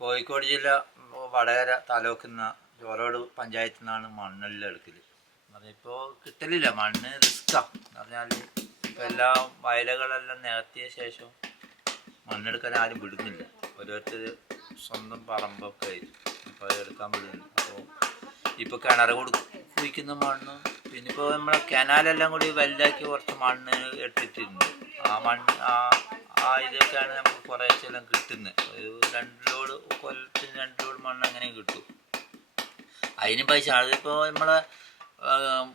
കോഴിക്കോട് ജില്ല വടകര താലൂക്കുന്ന ചോറോട് പഞ്ചായത്തിൽ നിന്നാണ് മണ്ണെല്ലാം എടുക്കൽ. അതിപ്പോൾ കിട്ടലില്ല, മണ്ണ് റിസ്ക്കാണ്. എന്ന് പറഞ്ഞാൽ ഇപ്പോൾ എല്ലാ വയലുകളെല്ലാം നികത്തിയ ശേഷം മണ്ണെടുക്കാൻ ആരും വിടുന്നില്ല. ഓരോരുത്തർ സ്വന്തം പറമ്പൊക്കെ ആയിരിക്കും, അപ്പോൾ അതെടുക്കാൻ വിടുന്നില്ല. അപ്പോൾ ഇപ്പോൾ കിണർ കുഴിക്കുന്ന മണ്ണും പിന്നെ ഇപ്പോൾ നമ്മളെ കനാലെല്ലാം കൂടി വലുതാക്കി കുറച്ച് മണ്ണ് എടുത്തിട്ടുണ്ട്. ആ മണ്ണ് ഇതൊക്കെയാണ് നമുക്ക് കുറേശ്ശെല്ലാം കിട്ടുന്നത്. ഒരു 2 ലോഡ് കൊല്ലത്തിന് 2 ലോഡ് മണ്ണ് അങ്ങനെ കിട്ടും. അതിന് പൈസ അതിപ്പോൾ നമ്മളെ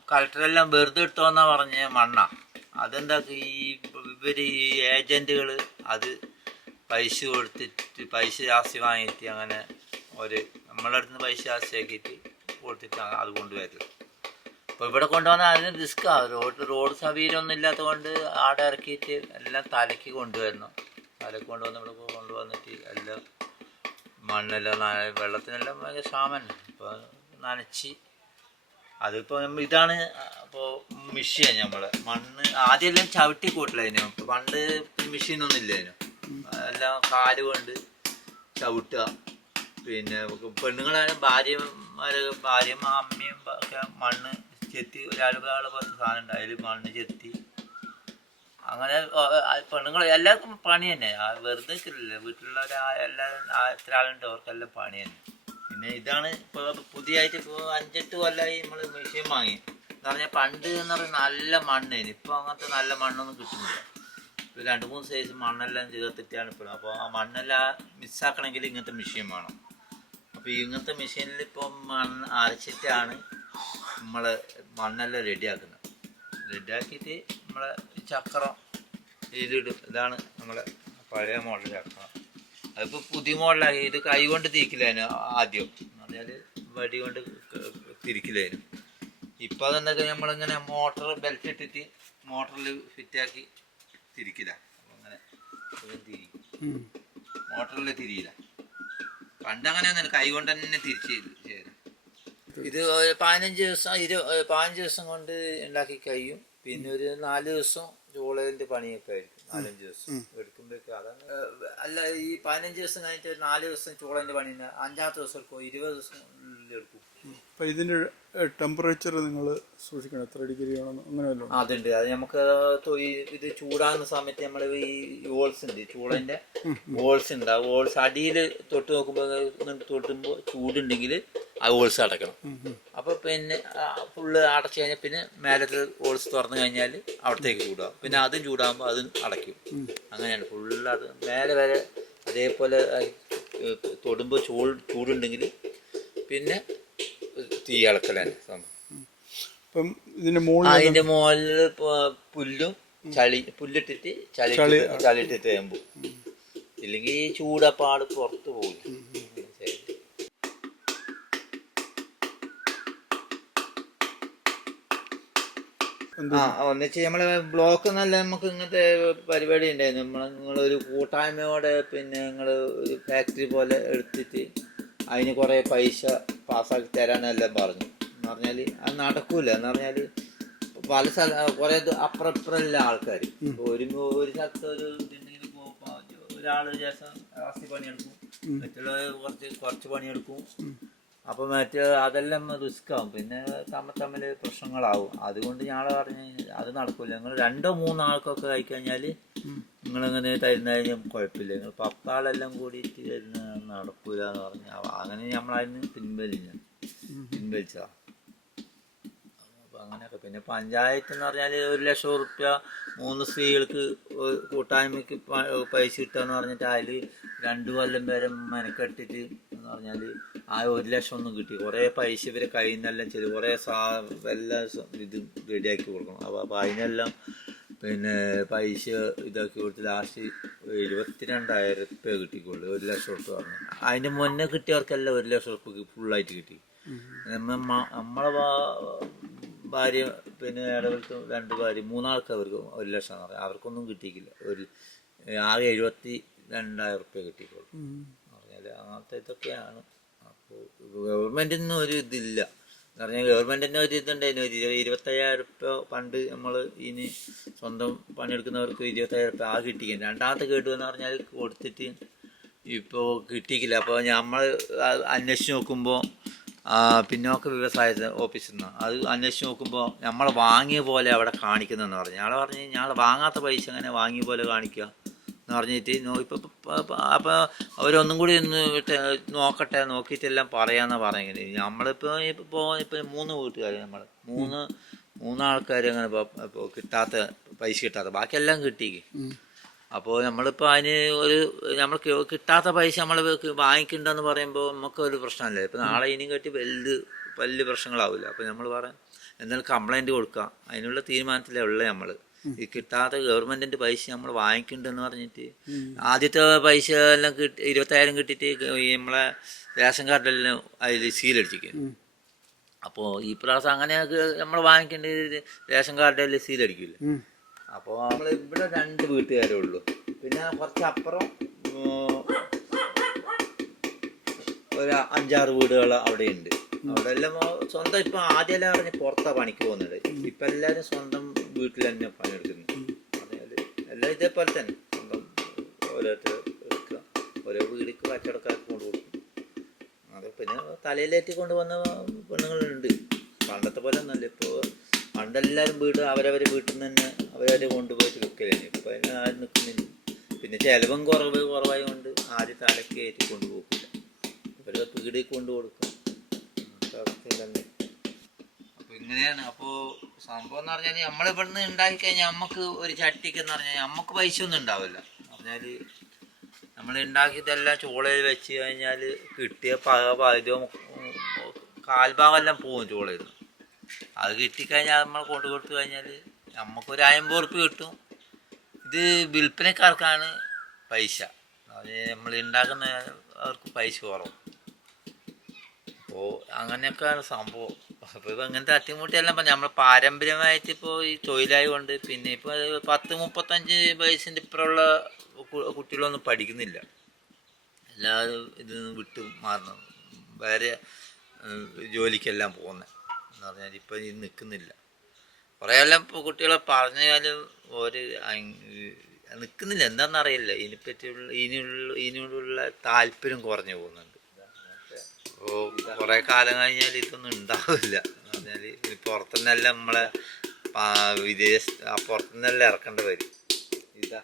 കളക്ടറെല്ലാം വെറുതെ ഇട്ടോന്നാണ് പറഞ്ഞ മണ്ണാണ്. അതെന്താക്കി ഇവർ ഈ ഏജൻറ്റുകൾ അത് പൈസ കൊടുത്തിട്ട് പൈസ ജാസ്തി വാങ്ങിയിട്ട് അങ്ങനെ നമ്മളെ അടുത്ത് നിന്ന് പൈസ ജാസ്തി ആക്കിയിട്ട് കൊടുത്തിട്ട് അത് കൊണ്ടുവരുന്നത്. അപ്പോൾ ഇവിടെ കൊണ്ടുവന്നാൽ അതിന് റിസ്ക്കാണ്. റോഡ് സൗകര്യമൊന്നും ഇല്ലാത്തത് കൊണ്ട് ആടെ ഇറക്കിയിട്ട് എല്ലാം തലയ്ക്ക് കൊണ്ടുവരണം. തലയ്ക്ക് കൊണ്ടുവന്ന് ഇവിടെ കൊണ്ടുവന്നിട്ട് എല്ലാം മണ്ണെല്ലാം വെള്ളത്തിനെല്ലാം ഭയങ്കര ക്ഷാമം. ഇപ്പോൾ നനച്ച് അതിപ്പോൾ ഇതാണ് ഇപ്പോൾ മെഷീൻ. നമ്മളെ മണ്ണ് ആദ്യമെല്ലാം ചവിട്ടി കൂട്ടില്ലായിരുന്നു. പണ്ട് മെഷീനൊന്നും ഇല്ലായിരുന്നു. എല്ലാം കാല് കൊണ്ട് ചവിട്ടുക. പിന്നെ പെണ്ണുങ്ങളായാലും ഭാര്യയും അമ്മയും ഒക്കെ മണ്ണ് ചെത്തി ഒരാളുകളെ പോലത്തെ സാധനം ഉണ്ട്, അതിൽ മണ്ണ് ചെത്തി അങ്ങനെ പെണ്ണുങ്ങൾ എല്ലാവർക്കും പണി തന്നെ. വെറുതെ നിൽക്കില്ല, വീട്ടിലുള്ള എല്ലാവരും എത്ര ആളുണ്ട് അവർക്കെല്ലാം പണി തന്നെ. പിന്നെ ഇതാണ് ഇപ്പോൾ പുതിയതായിട്ട് ഇപ്പോൾ 5-8 കൊല്ലമായി നമ്മൾ മെഷീൻ വാങ്ങി. എന്ന് പറഞ്ഞാൽ പണ്ട് എന്ന് പറഞ്ഞാൽ നല്ല മണ്ണേന്, ഇപ്പോൾ അങ്ങനത്തെ നല്ല മണ്ണൊന്നും കിട്ടുന്നില്ല. ഇപ്പോൾ 2-3 സൈസ് മണ്ണെല്ലാം ചേർത്തിട്ടാണ് ഇപ്പോൾ. അപ്പോൾ ആ മണ്ണെല്ലാം മിസ്സാക്കണമെങ്കിൽ ഇങ്ങനത്തെ മെഷീൻ വേണം. അപ്പോൾ ഇങ്ങനത്തെ മെഷീനിൽ ഇപ്പം മണ്ണ് അരച്ചിട്ടാണ് നമ്മൾ മണ്ണെല്ലാം റെഡിയാക്കുന്നത്. റെഡിയാക്കിയിട്ട് നമ്മളെ ചക്രം ഇതിടും. ഇതാണ് നമ്മളെ പഴയ മോഡൽ ചക്രം. അതിപ്പോൾ പുതിയ മോഡലായി. ഇത് കൈ കൊണ്ട് തിരിക്കില്ലായിരുന്നു ആദ്യം. എന്ന് പറഞ്ഞാൽ വടി കൊണ്ട് തിരിക്കില്ലായിരുന്നു. ഇപ്പം അതെന്തൊക്കെ നമ്മളിങ്ങനെ മോട്ടർ ബെൽറ്റ് ഇട്ടിട്ട് മോട്ടറിൽ ഫിറ്റാക്കി തിരിക്കില്ല. അങ്ങനെ തിരിക്കും, മോട്ടറിൽ തിരിയില്ല. പണ്ടങ്ങനെയൊന്നുമില്ല, കൈ കൊണ്ട് തന്നെ തിരിച്ച് ചെയ്തു. ഇത് 15 ദിവസം കൊണ്ട് ഉണ്ടാക്കി കഴിയും. പിന്നെ ഒരു 4 ദിവസം ചോളേൻ്റെ പണിയൊക്കെ ആയിരിക്കും. 4-5 ദിവസം എടുക്കുമ്പോഴേക്കും അതാണ്. അല്ല, ഈ 15 ദിവസം കഴിഞ്ഞിട്ട് 4 ദിവസം ചോളേൻ്റെ പണി 5-ാമത്തെ ദിവസം എടുക്കും, 20 ദിവസം എടുക്കും. അപ്പം ഇതിൻ്റെ ടെമ്പറേച്ചർ നിങ്ങൾ സൂക്ഷിക്കണം, എത്ര ഡിഗ്രി ആണെന്ന് അങ്ങനെ വല്ലതും? അതുണ്ട്. അത് നമുക്ക് ഇത് ചൂടാകുന്ന സമയത്ത് നമ്മൾ ഈ ഹോൾസ് ഉണ്ട്, ചൂളൻ്റെ ഹോൾസ് ഉണ്ട്. ആ ഹോൾസ് അടിയിൽ തൊട്ട് തൊട്ടുമ്പോൾ ചൂടുണ്ടെങ്കിൽ ആ ഹോൾസ് അടക്കണം. അപ്പോൾ പിന്നെ ഫുള്ള് അടച്ചു കഴിഞ്ഞാൽ പിന്നെ മേലത്തെ ഹോൾസ് തുറന്നു കഴിഞ്ഞാൽ അവിടത്തേക്ക് ചൂടാകും. പിന്നെ അതും ചൂടാകുമ്പോൾ അതും അടയ്ക്കും. അങ്ങനെയാണ് ഫുള്ള്. അത് മേലെ വരെ അതേപോലെ തൊടുമ്പോൾ ചൂടുണ്ടെങ്കിൽ പിന്നെ തീ അളക്കലാണ് സംഭവം. അതിന്റെ മുകളിൽ പുല്ലും പുല്ലിട്ടിട്ട് ചളിയിട്ടിട്ട് തേമ്പും. ഇല്ലെങ്കിൽ ഈ ചൂടപ്പാട് പുറത്ത് പോകില്ല. ഒന്നിച്ച് നമ്മളെ ബ്ലോക്ക് നല്ല നമുക്ക് ഇങ്ങനത്തെ പരിപാടി ഉണ്ടായിരുന്നു. നിങ്ങളൊരു കൂട്ടായ്മയോടെ പിന്നെ നിങ്ങൾ ഒരു ഫാക്ടറി പോലെ എടുത്തിട്ട് അതിന് കുറേ പൈസ പാസ്സാക്കി തരാനെല്ലാം പറഞ്ഞു. എന്ന് പറഞ്ഞാൽ അത് നടക്കൂല. എന്ന് പറഞ്ഞാൽ പല കുറേ അപ്പുറപ്പുറമുള്ള ആൾക്കാർ ഒരു സ്ഥലത്ത് ഒരു ഇതുണ്ടെങ്കിൽ ഒരാൾ ശേഷം രാത്രി പണിയെടുക്കും, മറ്റുള്ളവർ കുറച്ച് പണിയെടുക്കും. അപ്പം അതെല്ലാം റിസ്ക് ആവും. പിന്നെ തമ്മിൽ പ്രശ്നങ്ങളാവും. അതുകൊണ്ട് ഞങ്ങൾ പറഞ്ഞ് അത് നടക്കില്ല. നിങ്ങൾ 2-3 ആൾക്കൊക്കെ കഴിക്കഴിഞ്ഞാൽ നിങ്ങളിങ്ങനെ തരുന്നതിനും കുഴപ്പമില്ല. നിങ്ങൾ 10 ആളെല്ലാം കൂടിയിട്ട് തരുന്ന നടക്കൂല എന്ന് പറഞ്ഞാൽ അങ്ങനെ നമ്മളതിന് പിൻവലിച്ചതാണ്. അപ്പം അങ്ങനെയൊക്കെ. പിന്നെ പഞ്ചായത്ത് എന്ന് പറഞ്ഞാൽ 1 ലക്ഷം റുപ്യ 3 സ്ത്രീകൾക്ക് കൂട്ടായ്മയ്ക്ക് പൈസ കിട്ടുകയെന്ന് പറഞ്ഞിട്ട് അതിൽ 2 കൊല്ലം വരെ മെനക്കെട്ടിട്ട് എന്ന് പറഞ്ഞാൽ ആ 1 ലക്ഷം ഒന്നും കിട്ടി. കുറേ പൈസ ഇവരെ കയ്യിൽ നിന്നെല്ലാം ചെയ്ത് കുറേ എല്ലാം ഇത് റെഡിയാക്കി കൊടുക്കണം. അപ്പോൾ അതിനെല്ലാം പിന്നെ പൈസ ഇതാക്കി കൊടുത്ത് ലാസ്റ്റ് 72,000 റുപ്യ കിട്ടിക്കൊള്ളു. 1 ലക്ഷം റുപ്യ പറഞ്ഞു. അതിന് മുന്നേ കിട്ടിയവർക്കെല്ലാം 1 ലക്ഷം റുപ്യ ഫുള്ളായിട്ട് കിട്ടി. നമ്മളെ ഭാര്യ പിന്നെ ഇടവിലത്തെ 2 ഭാര്യ 3 ആൾക്ക് അവർക്ക് 1 ലക്ഷം എന്ന് പറഞ്ഞാൽ അവർക്കൊന്നും കിട്ടിയിട്ടില്ല. ആകെ 72,000 റുപ്യ കിട്ടിക്കോളൂ പറഞ്ഞാൽ. അങ്ങനത്തെ ഇതൊക്കെയാണ്. അപ്പോൾ ഗവൺമെൻറ്റിൽ നിന്ന് ഒരു ഇതില്ല. എന്ന് പറഞ്ഞാൽ ഗവൺമെൻറ്റിന് ഒരു ഇതുണ്ടായിരുന്നു. 25,000 റുപ്യ പണ്ട് നമ്മൾ ഇനി സ്വന്തം പണിയെടുക്കുന്നവർക്ക് 25,000 റുപ്യ ആ കിട്ടിക്കാൻ. രണ്ടാമത്തെ കേട്ടു എന്ന് പറഞ്ഞാൽ കൊടുത്തിട്ട് ഇപ്പോൾ കിട്ടിയില്ല. അപ്പോൾ നമ്മൾ അന്വേഷിച്ച് നോക്കുമ്പോൾ പിന്നോക്ക വ്യവസായ ഓഫീസിൽ നിന്ന് അത് അന്വേഷിച്ച് നോക്കുമ്പോൾ നമ്മൾ വാങ്ങിയ പോലെ അവിടെ കാണിക്കുന്നതെന്ന് പറഞ്ഞു. ഞങ്ങൾ പറഞ്ഞ് ഞങ്ങൾ വാങ്ങാത്ത പൈസ അങ്ങനെ വാങ്ങിയ പോലെ കാണിക്കുക എന്ന് പറഞ്ഞിട്ട് അപ്പോൾ അവരൊന്നും കൂടി ഒന്ന് നോക്കട്ടെ, നോക്കിയിട്ടെല്ലാം പറയാമെന്നാണ് പറയുന്നത്. നമ്മളിപ്പോൾ ഇപ്പോൾ 3 വീട്ടുകാർ, നമ്മൾ മൂന്നാൾക്കാർ അങ്ങനെ ഇപ്പോൾ കിട്ടാത്ത പൈസ കിട്ടാത്ത, ബാക്കിയെല്ലാം കിട്ടിക്ക്. അപ്പോൾ നമ്മളിപ്പോൾ അതിന് നമ്മൾ കിട്ടാത്ത പൈസ നമ്മൾ വാങ്ങിക്കണ്ടെന്ന് പറയുമ്പോൾ നമുക്കൊരു പ്രശ്നമല്ലേ. ഇപ്പോൾ നാളെ ഇനിയും കെട്ടി വലിയ പ്രശ്നങ്ങളാവില്ല. അപ്പോൾ നമ്മൾ പറയാം എന്തെങ്കിലും കംപ്ലൈൻറ്റ് കൊടുക്കാം, അതിനുള്ള തീരുമാനത്തിലേ ഉള്ളേ. നമ്മൾ ഈ കിട്ടാത്ത ഗവൺമെൻറ്റിൻ്റെ പൈസ നമ്മൾ വാങ്ങിക്കണ്ടെന്ന് പറഞ്ഞിട്ട് ആദ്യത്തെ പൈസ എല്ലാം 20,000 കിട്ടിയിട്ട് നമ്മളെ റേഷൻ കാർഡെല്ലാം അതിൽ സീലടിച്ചിരിക്കും. അപ്പോൾ ഈ പ്രാവശ്യം അങ്ങനെ നമ്മൾ വാങ്ങിക്കേണ്ടത് റേഷൻ കാർഡിൽ സീലടിക്കില്ല. അപ്പോൾ നമ്മൾ ഇവിടെ 2 വീട്ടുകാരേ ഉള്ളൂ. പിന്നെ കുറച്ചപ്പുറം ഒരു 5-6 വീടുകൾ അവിടെ ഉണ്ട്. അവിടെ എല്ലാം സ്വന്തം ഇപ്പം ആദ്യമെല്ലാം പറഞ്ഞ് പുറത്താണ് പണിക്ക് പോകുന്നത്. ഇപ്പം എല്ലാവരും സ്വന്തം വീട്ടിൽ തന്നെ പണിയെടുക്കുന്നു. അതായത് എല്ലാം ഇതേപോലെ തന്നെ സ്വന്തം ഓരോരുത്തർ എടുക്കുക, ഓരോ വീടിക്ക് കച്ചവടക്കാർക്ക് കൊണ്ട് കൊടുക്കും. അത് പിന്നെ തലയിലേറ്റി കൊണ്ടുവന്ന പെണ്ണുങ്ങളുണ്ട്. പണ്ടത്തെ പോലെ ഒന്നുമല്ല. ഇപ്പോൾ പണ്ടെല്ലാവരും അവരവരെ വീട്ടിൽ നിന്ന് തന്നെ അവരവരെ കൊണ്ടുപോയിട്ട് വിൽക്കലാണ്. ഇപ്പം അതിന് ആരും നിൽക്കുന്നില്ല. പിന്നെ ചിലവും കുറവായി കൊണ്ട് ആരും തലക്ക് കയറ്റി കൊണ്ടുപോകില്ല, അവരുടെ പീടിയിൽ കൊണ്ടു കൊടുക്കും. അവസ്ഥയിലല്ലേ. അപ്പോൾ ഇങ്ങനെയാണ്. അപ്പോൾ സംഭവം എന്ന് പറഞ്ഞാൽ നമ്മളിവിടുന്ന് ഉണ്ടാക്കി കഴിഞ്ഞാൽ നമുക്ക് ഒരു ചട്ടിക്ക് എന്ന് പറഞ്ഞാൽ നമുക്ക് പൈസ ഒന്നും ഉണ്ടാവില്ല. പറഞ്ഞാൽ നമ്മൾ ഉണ്ടാക്കിയതെല്ലാം ചൂളയിൽ വെച്ച് കഴിഞ്ഞാൽ കിട്ടിയ പകുതിയോ കാൽഭാഗമെല്ലാം പോവും ചൂളയിൽ. അത് കിട്ടിക്കഴിഞ്ഞാൽ നമ്മൾ കൊണ്ടു കൊടുത്തു കഴിഞ്ഞാൽ നമുക്കൊരു 50 ഉറുപ്പിക കിട്ടും. ഇത് വിൽപ്പനക്കാർക്കാണ് പൈസ. അത് നമ്മൾ ഉണ്ടാക്കുന്ന അവർക്ക് പൈസ കുറവും. അപ്പോൾ അങ്ങനെയൊക്കെയാണ് സംഭവം. അപ്പോൾ ഇപ്പോൾ അങ്ങനത്തെ അട്ടിമുട്ടിയെല്ലാം പറഞ്ഞാൽ നമ്മൾ പാരമ്പര്യമായിട്ട് ഇപ്പോൾ ഈ തൊഴിലായി കൊണ്ട് പിന്നെ ഇപ്പോൾ 10-35 വയസ്സിൻ്റെ ഇപ്പുറമുള്ള കുട്ടികളൊന്നും പഠിക്കുന്നില്ല. എല്ലാവരും ഇതിൽ നിന്ന് വിട്ട് മാറണം, വേറെ ജോലിക്കെല്ലാം പോകുന്നത് എന്ന് പറഞ്ഞാൽ ഇപ്പം ഇത് നിൽക്കുന്നില്ല. കുറേയെല്ലാം ഇപ്പോൾ കുട്ടികളെ പറഞ്ഞാലും ഒരു നിൽക്കുന്നില്ല. എന്താണെന്നറിയില്ല. ഇതിനുള്ള താല്പര്യം കുറഞ്ഞു പോകുന്നുണ്ട്. അപ്പോൾ കുറേ കാലം കഴിഞ്ഞാൽ ഇതൊന്നും ഉണ്ടാവില്ല. എന്ന് പറഞ്ഞാൽ പുറത്തുനിന്നെല്ലാം നമ്മളെ പുറത്തുനിന്നെല്ലാം ഇറക്കേണ്ടി വരും. ഇതാ